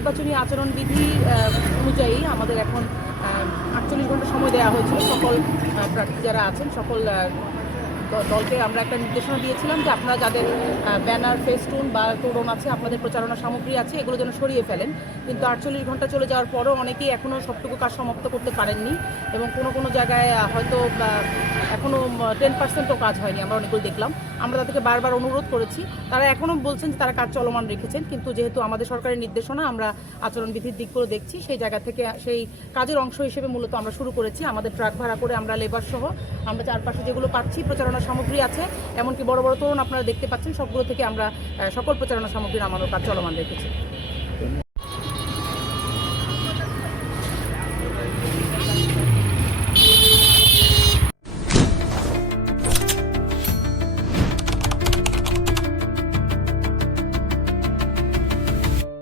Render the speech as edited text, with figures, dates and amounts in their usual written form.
নির্বাচনী আচরণবিধি অনুযায়ী আমাদের এখন 48 ঘন্টা সময় দেওয়া হয়েছিল সকল প্রার্থী যারা আছেন সকল দলকে আমরা একটা নির্দেশনা দিয়েছিলাম যে আপনারা যাদের ব্যানার ফেস্টুন বা তোরণ আছে আপনাদের প্রচারণা সামগ্রী আছে এগুলো যেন সরিয়ে ফেলেন। কিন্তু 48 ঘন্টা চলে যাওয়ার পরও অনেকেই এখনও সবটুকু কাজ সমাপ্ত করতে পারেননি এবং কোনো জায়গায় হয়তো এখনও 10%ও কাজ হয়নি। আমরা অনেকগুলো দেখলাম। আমরা তাদেরকে বারবার অনুরোধ করেছি, তারা এখনও বলছেন যে তারা কাজ চলমান রেখেছেন, কিন্তু যেহেতু আমাদের সরকারের নির্দেশনা আমরা আচরণবিধির দিকগুলো দেখছি, সেই জায়গা থেকে সেই কাজের অংশ হিসেবে মূলত আমরা শুরু করেছি। আমাদের ট্রাক ভাড়া করে আমরা লেবার সহ আমরা চারপাশে যেগুলো পাচ্ছি প্রচারণা সামগ্রী আছে, এমনকি বড় বড় তোরণ আপনারা দেখতে পাচ্ছেন, সবগুলো থেকে আমরা সকল প্রচারণা সামগ্রী নামানোর কাজ চলমান রেখেছি।